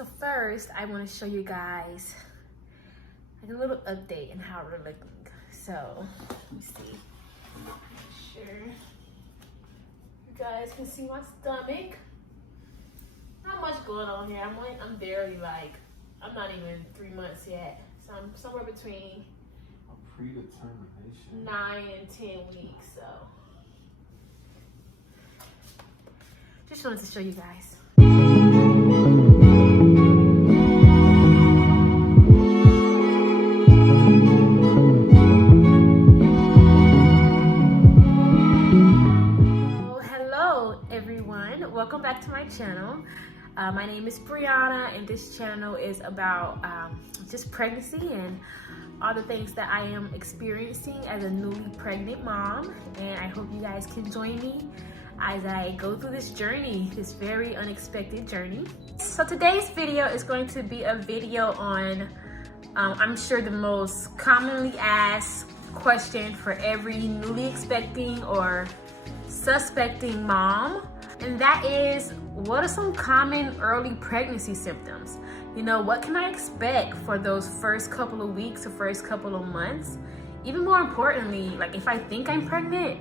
So first, I want to show you guys like a little update on how we're looking. So let me see. Make sure you guys can see my stomach. Not much going on here. I'm barely I'm not even 3 months yet. So I'm somewhere between a predetermination 9 and 10 weeks. So just wanted to show you guys. Hello everyone, welcome back to my channel. My name is Brianna, and this channel is about just pregnancy and all the things that I am experiencing as a newly pregnant mom. And I hope you guys can join me as I go through this journey, this very unexpected journey. So today's video is going to be a video on, I'm sure, the most commonly asked question for every newly expecting or suspecting mom, and that is, what are some common early pregnancy symptoms? You know, what can I expect for those first couple of weeks or first couple of months? Even more importantly, like if I think I'm pregnant,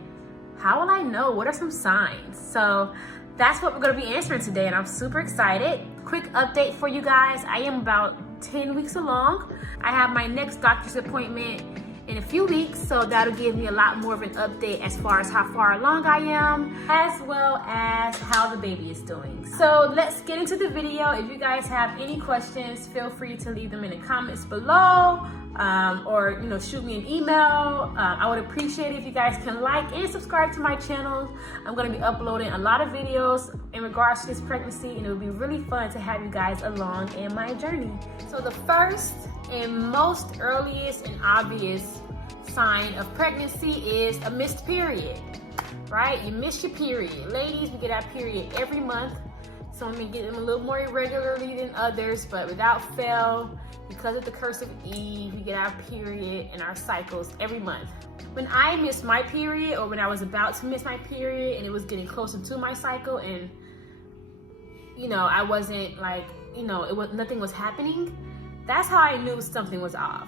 how will I know? What are some signs? So that's what we're gonna be answering today, and I'm super excited. Quick update for you guys. I am about 10 weeks along. I have my next doctor's appointment in a few weeks, so that'll give me a lot more of an update as far as how far along I am, as well as how the baby is doing. So let's get into the video. If you guys have any questions, feel free to leave them in the comments below, or shoot me an email. I would appreciate it if you guys can like and subscribe to my channel. I'm going to be uploading a lot of videos in regards to this pregnancy, and it will be really fun to have you guys along in my journey. So the first and most earliest and obvious sign of pregnancy is a missed period, right? You miss your period. Ladies, we get our period every month. Some women get them a little more irregularly than others, but without fail, because of the curse of Eve, we get our period and our cycles every month. When I missed my period, or when I was about to miss my period and it was getting closer to my cycle, and I wasn't nothing was happening, that's how I knew something was off.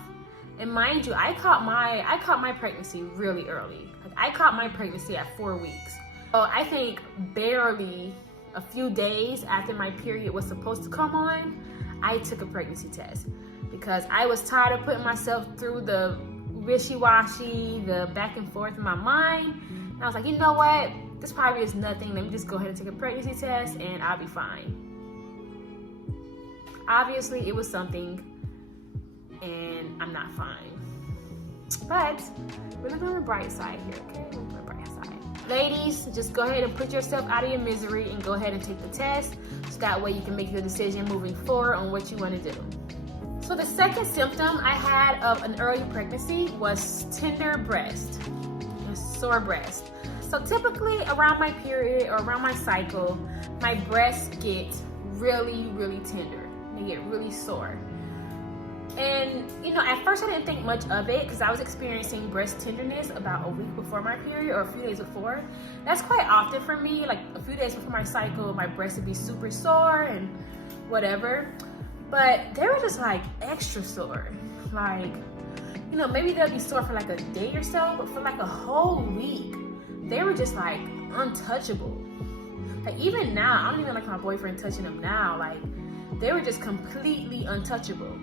And mind you, I caught my pregnancy really early. Like, I caught my pregnancy at 4 weeks. So I think barely a few days after my period was supposed to come on, I took a pregnancy test, because I was tired of putting myself through the wishy-washy, the back and forth in my mind. And I was like, you know what? This probably is nothing. Let me just go ahead and take a pregnancy test and I'll be fine. Obviously, it was something, and I'm not fine. But we're looking on the bright side here, okay? We're looking on the bright side. Ladies, just go ahead and put yourself out of your misery and go ahead and take the test, so that way you can make your decision moving forward on what you want to do. So the second symptom I had of an early pregnancy was tender breast and sore breast. So typically around my period or around my cycle, my breasts get really, really tender. They get really sore. And at first I didn't think much of it, because I was experiencing breast tenderness about a week before my period or a few days before. That's quite often for me. Like a few days before my cycle, my breasts would be super sore and whatever. But they were just like extra sore. Like, maybe they'll be sore for like a day or so, but for like a whole week, they were just like untouchable. Like even now, I don't even like my boyfriend touching them now. Like, they were just completely untouchable.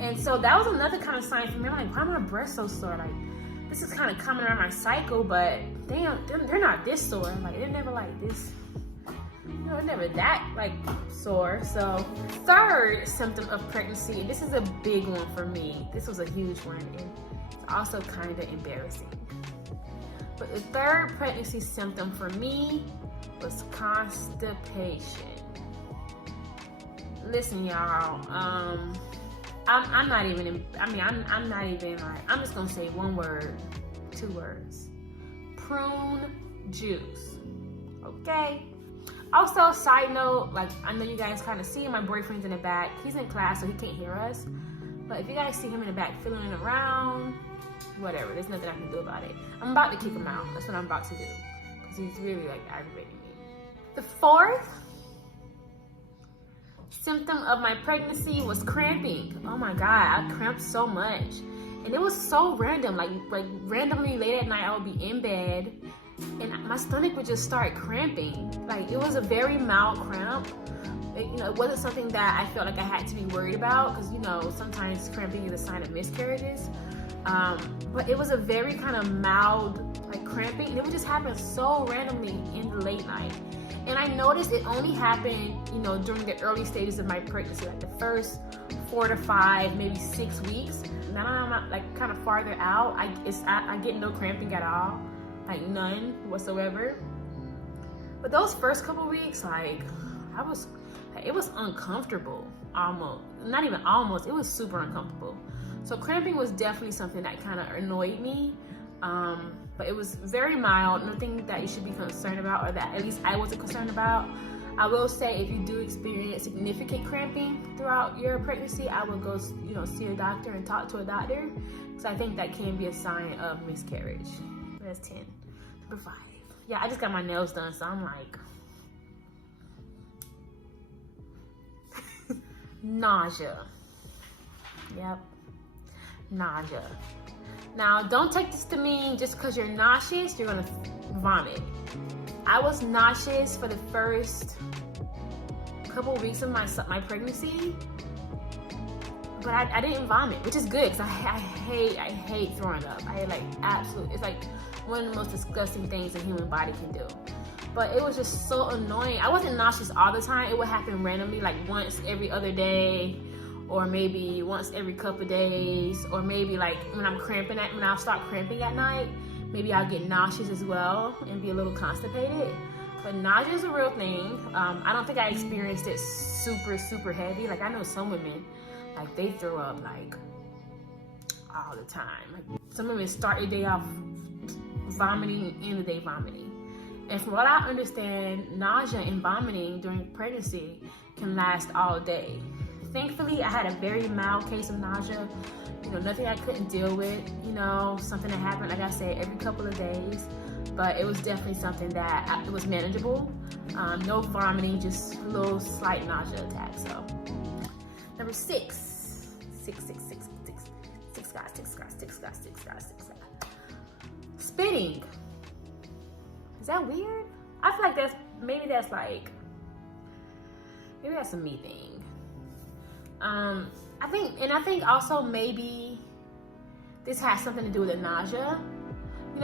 And so that was another kind of sign for me. I'm like, why are my breasts so sore? Like, this is kind of coming around my cycle, but they're not this sore. Like, they're never like this. They're never that like sore. So third symptom of pregnancy, and this is a big one for me. This was a huge one, and it's also kind of embarrassing. But the third pregnancy symptom for me was constipation. Listen, y'all, I'm not even like, I'm just gonna say one word, 2 words: prune juice. Okay. Also, side note, like, I know you guys kind of see my boyfriend's in the back. He's in class, so he can't hear us. But if you guys see him in the back fiddling around, whatever, there's nothing I can do about it. I'm about to kick him out. That's what I'm about to do, because he's really like aggravating me. The fourth symptom of my pregnancy was cramping. Oh my God, I cramped so much. And it was so random, like randomly late at night I would be in bed and my stomach would just start cramping. Like it was a very mild cramp. It wasn't something that I felt like I had to be worried about because sometimes cramping is a sign of miscarriages. But it was a very kind of mild like cramping, and it would just happen so randomly in the late night. And I noticed it only happened, during the early stages of my pregnancy, like the first 4 to 5, maybe 6 weeks. Now I'm not like kind of farther out, I get no cramping at all, like none whatsoever. But those first couple weeks, like it was uncomfortable, almost, not even almost, it was super uncomfortable. So cramping was definitely something that kind of annoyed me. But it was very mild, nothing that you should be concerned about, or that at least I wasn't concerned about. I will say if you do experience significant cramping throughout your pregnancy, I would go, see a doctor and talk to a doctor, because I think that can be a sign of miscarriage. That's 10. Number 5. Yeah, I just got my nails done, so I'm like, nausea. Yep, nausea. Now, don't take this to mean just because you're nauseous, you're gonna vomit. I was nauseous for the first couple weeks of my pregnancy, but I didn't vomit, which is good because I hate throwing up. It's like one of the most disgusting things a human body can do. But it was just so annoying. I wasn't nauseous all the time. It would happen randomly, like once every other day, or maybe once every couple of days, or maybe like when I'll start cramping at night, maybe I'll get nauseous as well and be a little constipated. But nausea is a real thing. I don't think I experienced it super, super heavy. Like I know some women, like they throw up like all the time. Like some women start their day off vomiting, end the day vomiting. And from what I understand, nausea and vomiting during pregnancy can last all day. Thankfully, I had a very mild case of nausea. Nothing I couldn't deal with. Something that happened, like I said, every couple of days. But it was definitely something that it was manageable. No vomiting, just a little slight nausea attack. So, number 6. 6 guys. Spitting. Is that weird? I feel like that's a me thing. I think also maybe this has something to do with the nausea.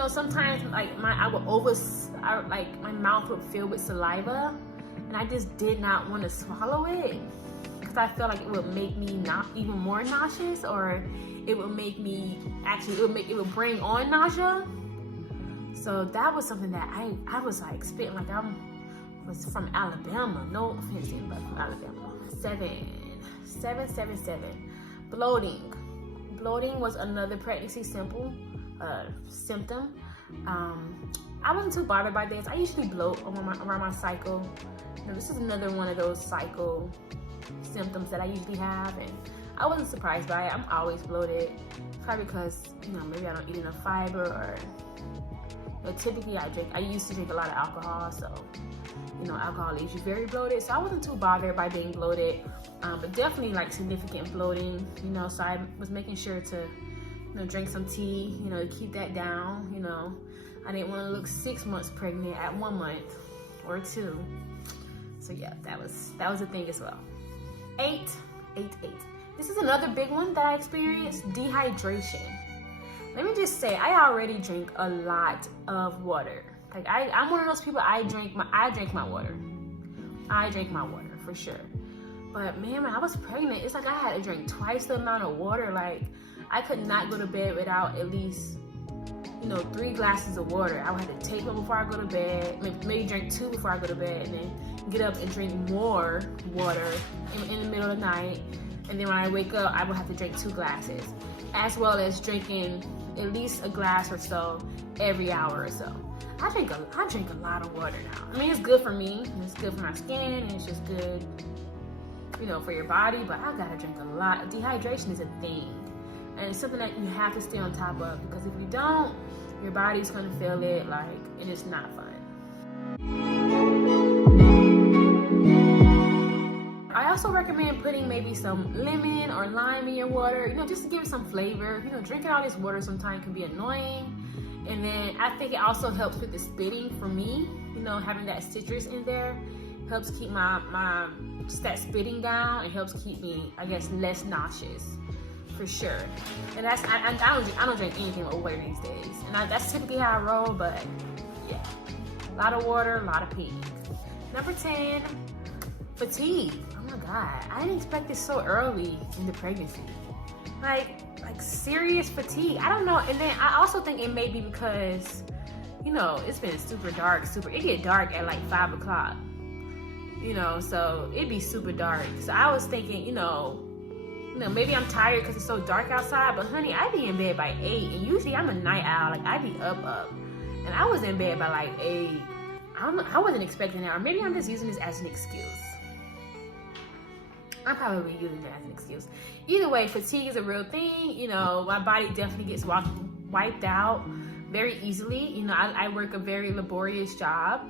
Sometimes like my mouth would fill with saliva, and I just did not want to swallow it because I felt like it would make me not even more nauseous, or it would make me it would bring on nausea. So that was something that I was like spitting like I was from Alabama. No offense to anybody from Alabama. 7. Bloating. Bloating was another pregnancy symptom. I wasn't too bothered by this. I usually bloat around my cycle. This is another one of those cycle symptoms that I usually have, and I wasn't surprised by it. I'm always bloated, probably because maybe I don't eat enough fiber, or typically I used to drink a lot of alcohol, so alcohol leaves you very bloated. So I wasn't too bothered by being bloated, but definitely like significant bloating. So I was making sure to drink some tea, to keep that down. I didn't want to look 6 months pregnant at 1 month or 2. So yeah, that was a thing as well. 8. This is another big one that I experienced: dehydration. Let me just say, I already drink a lot of water. Like I'm one of those people. I drink my water. I drink my water for sure. But man, when I was pregnant, it's like I had to drink twice the amount of water. Like I could not go to bed without at least 3 glasses of water. I would have to take one before I go to bed, maybe drink 2 before I go to bed, and then get up and drink more water in the middle of the night. And then when I wake up, I would have to drink 2 glasses, as well as drinking at least a glass or so every hour or so. I drink a lot of water now. I mean, it's good for me, and it's good for my skin, and it's just good, for your body, but I gotta drink a lot. Dehydration is a thing, and it's something that you have to stay on top of, because if you don't, your body's gonna feel it, and it's not fun. I also recommend putting maybe some lemon or lime in your water, you know, just to give it some flavor. You know, drinking all this water sometimes can be annoying. And then I think it also helps with the spitting for me. You know, having that citrus in there helps keep my just that spitting down. It helps keep me, I guess, less nauseous for sure. And that's I don't drink anything with water these days, and that's typically how I roll. But yeah, a lot of water, a lot of pee. Number 10, fatigue. Oh my God, I didn't expect this so early in the pregnancy. Like serious fatigue. I don't know. And then I also think it may be because, you know, it's been super dark. It get dark at like 5 o'clock. You know, so it'd be super dark. So I was thinking, you know, maybe I'm tired because it's so dark outside. But honey, I'd be in bed by 8, and usually I'm a night owl. Like I'd be up, and I was in bed by like 8. I wasn't expecting that, or maybe I'm just using this as an excuse. I'm probably using it as an excuse. Either way, fatigue is a real thing. You know, my body definitely gets wiped out very easily. You know, I work a very laborious job.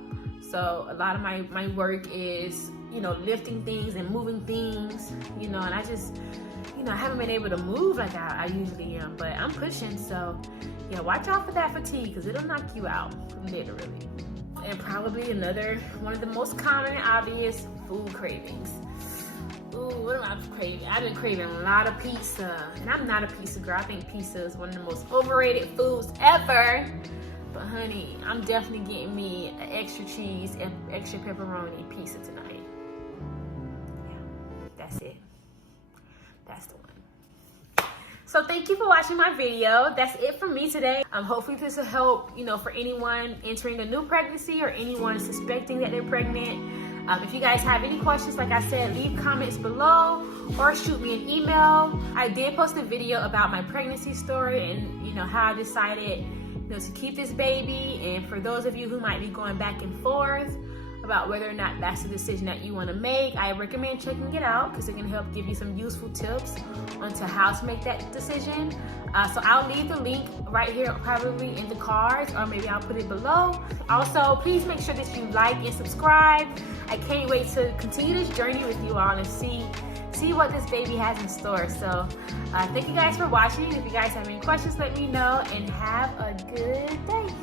So a lot of my work is, you know, lifting things and moving things, you know, and I just, you know, I haven't been able to move like I usually am, but I'm pushing. So yeah, watch out for that fatigue because it'll knock you out, literally. And probably another one of the most common and obvious, food cravings. Ooh, what am I craving? I've been craving a lot of pizza, and I'm not a pizza girl. I think pizza is one of the most overrated foods ever. But honey, I'm definitely getting me an extra cheese and extra pepperoni pizza tonight. Yeah, that's it. That's the one. So thank you for watching my video. That's it from me today. Hopefully this will help, you know, for anyone entering a new pregnancy or anyone suspecting that they're pregnant. If you guys have any questions, like I said, leave comments below or shoot me an email. I did post a video about my pregnancy story and, you know, how I decided, you know, to keep this baby. And for those of you who might be going back and forth about whether or not that's the decision that you want to make, I recommend checking it out because it can help give you some useful tips onto how to make that decision. So I'll leave the link right here, probably in the cards, or maybe I'll put it below. Also, please make sure that you like and subscribe. I can't wait to continue this journey with you all and see what this baby has in store. So thank you guys for watching. If you guys have any questions, let me know, and have a good day.